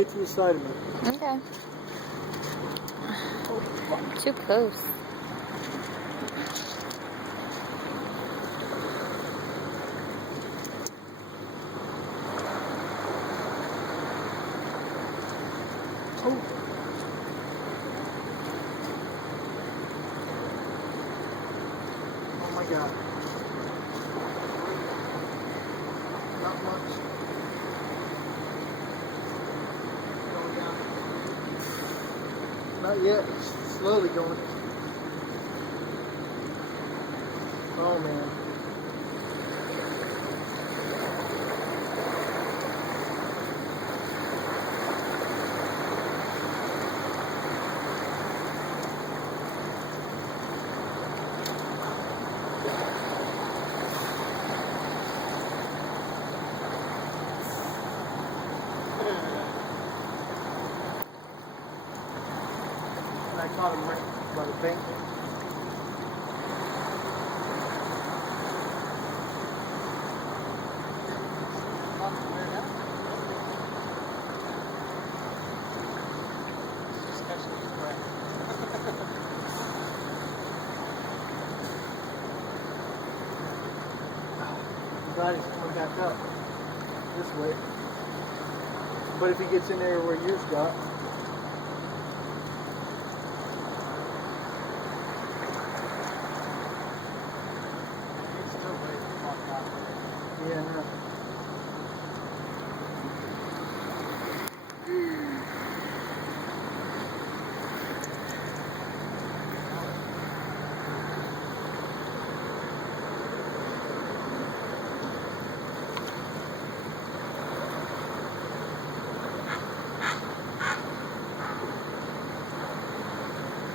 get to the side of me. Okay. Too close. Oh my God. Not much. Going down. Not yet. It's slowly going. Oh man. I caught him right by the bank. I'm glad he's coming back up this way. But if he gets in there where yours got, yeah, no.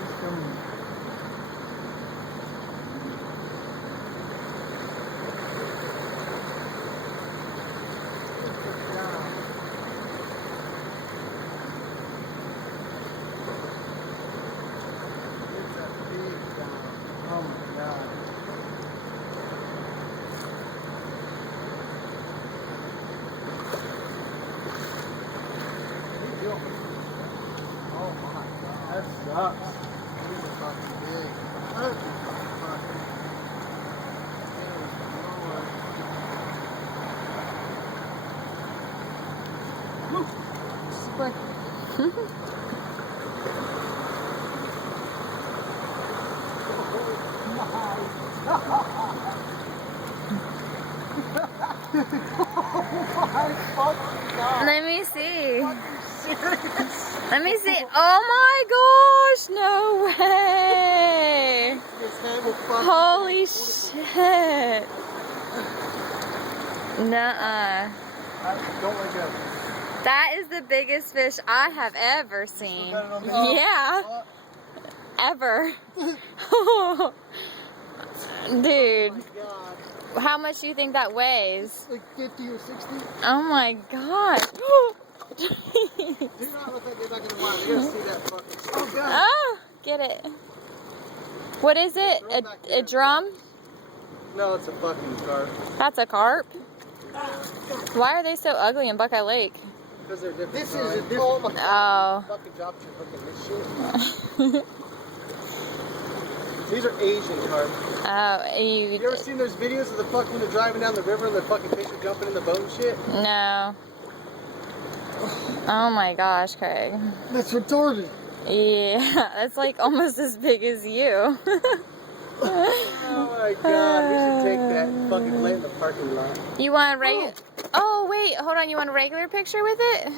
He's coming. Oh my God. Oh my God. That sucks. These are fucking big. That is fucking. Let me see. Let me see. Oh my gosh, no way. Holy shit. Nuh-uh. Don't let go. That is the biggest fish I have ever seen. Yeah. Ever. Dude. Oh my God. How much do you think that weighs? Like 50 or 60? Oh my god. Do not let that get back in the water. They're gonna see that fucking. Oh God. Oh, get it. What is it? A drum? No, it's a fucking carp. That's a carp? Why are they so ugly in Buckeye Lake? Because they're different. This is a different. Oh my God. Oh. Fucking dropped your fucking this shit. These are Asian carp. Oh, You ever seen those videos of the fucking when they're driving down the river and the fucking fish are jumping in the boat and shit? No. Oh my gosh, Craig. That's retarded. Yeah, that's like almost as big as you. Oh my God, we should take that and fucking lay in the parking lot. You want a regular? Oh wait, hold on. You want a regular picture with it?